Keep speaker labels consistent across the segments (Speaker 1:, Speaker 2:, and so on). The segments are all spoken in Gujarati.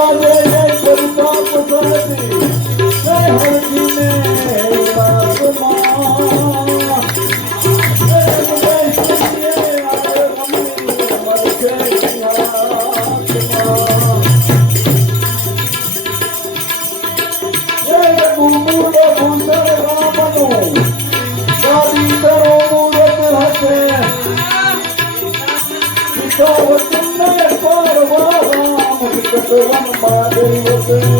Speaker 1: બોલાવ્યા પતિ i'm a Rasul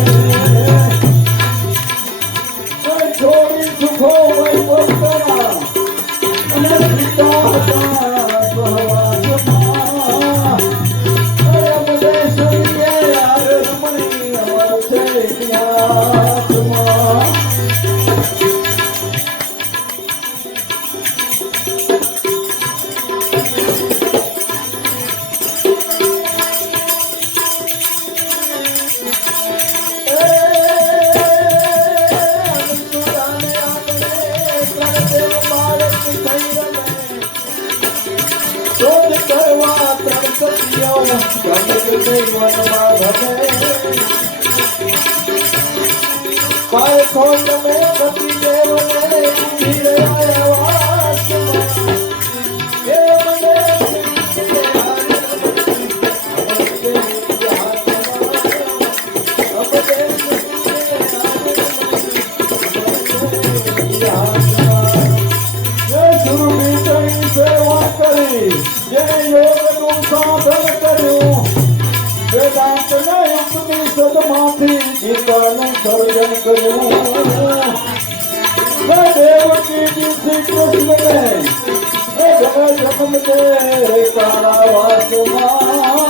Speaker 1: પાય ખોટ મેં પતિ દેવ ને ઊભી આવાજ એ મને જય ગુરુની તરી જય યોગનું સાધન. કર્યું વેદાંતને ઉપનિષદમાંથી ગીતાનું સર્જન કર્યું દેવકીજી શ્રી કૃષ્ણને જય જન્મ કાળા વાસમાં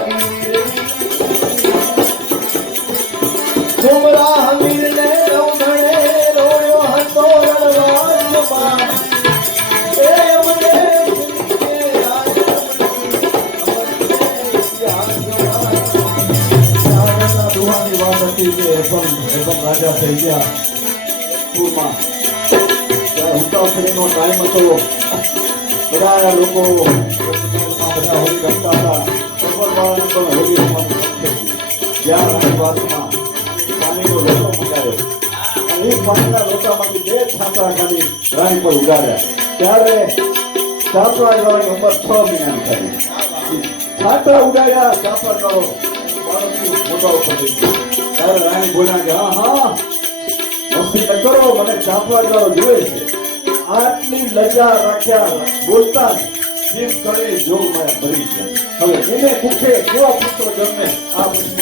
Speaker 1: હતી કે રાજા થઈ ગયા. સ્કૂલમાં ત્યારે હુતાફરીનો ટાઈમ હતો. બધા લોકો બધા હોળી રમતા હતા. સફરવાળાને પણ હોળી જ્યાં રાણી પાણીનો લોટો મંગાવ્યો. બે છાપરા ખાલી રાણી પર ઉગાડ્યા ત્યારે છાપરા જવાની ઉંમર છ મહિનાની થઈ. છાપરા ઉગાડ્યા છાપરા કરો બાળકનું ઉપર ગયું રાણી બોલ્યા કે હા. હા મસ્તી ન મને છાપવા જાઓ છે. આટલી લજા રાખ્યા, બોલતા જીભ ભરી ગયા હવે એને પૂછે કેવા પુત્ર જન્મે, આ પ્રશ્ન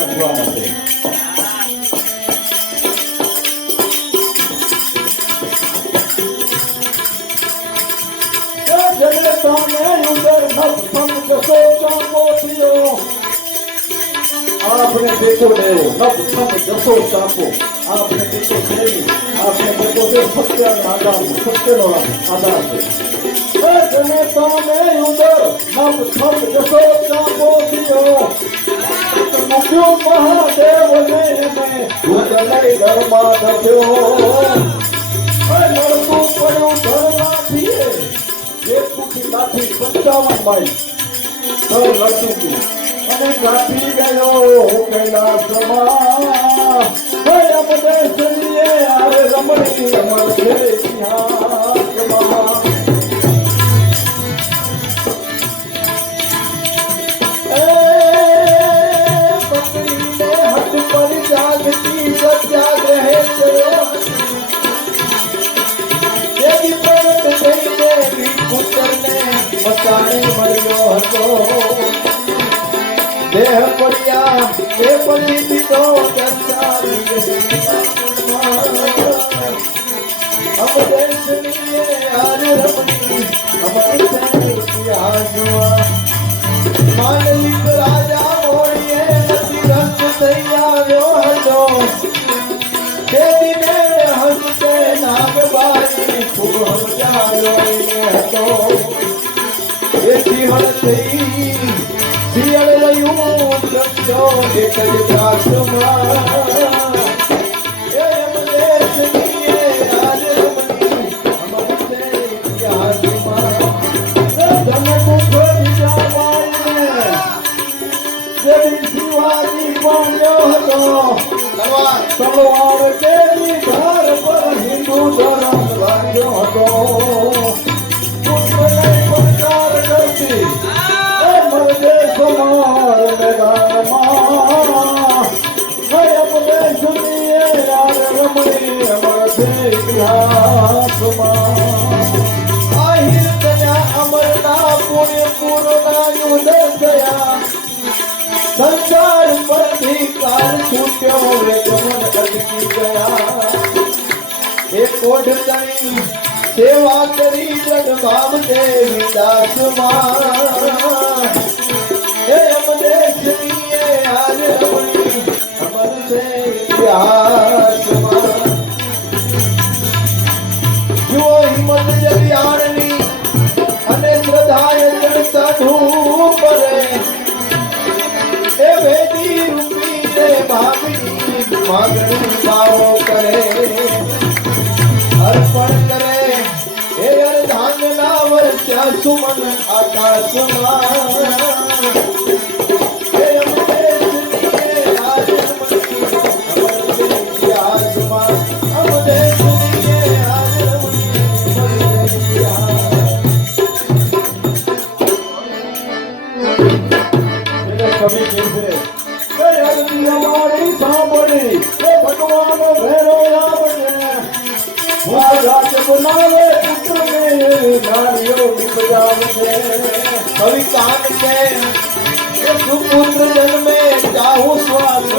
Speaker 1: દેવો નપ સમ જસો ચાંપો આપને દેખો દેવી આપને દેખો દે સત્ય આધાર સત્યનો આધાર છે જને સામે ઉદર નપ સમ જસો ચાંપો થયો
Speaker 2: શિવ મહાદેવને મેં ઉદય ઘરમાં ધર્યો મળતું પડ્યું ધરનાથીએ એક સુખી લાઠી પંચાવન બાઈ ધર લખી ગયું અને કાપી ગયો કૈલાસમાં હે અમદે રમણી અમર છે. ઇતિહાસમાં એ પકડીને હદ દેહ પડ્યા તે પડી દીધો માનલિક રાજા મોરીએ નથી રંગ થઈ આવ્યો એ તલવાર તેની ધાર પર હિન્દુ ધર્મ લાગ્યો હતો. સંસાર પરથી કાળ છૂટ્યો વેગમન અટકી ગયા એ કોઢ તણી સેવા કરી જગભાવ દેવી દાસમાં હે માગણી ભાવો કરે અર્પણ કરે એ અર્ધાંગ ના વર્ષા સુમન આકાશમાં. નારીઓ વિપયાવશે હવે કાન કે સુપુત્ર જન્મે ચાહું સ્વાગત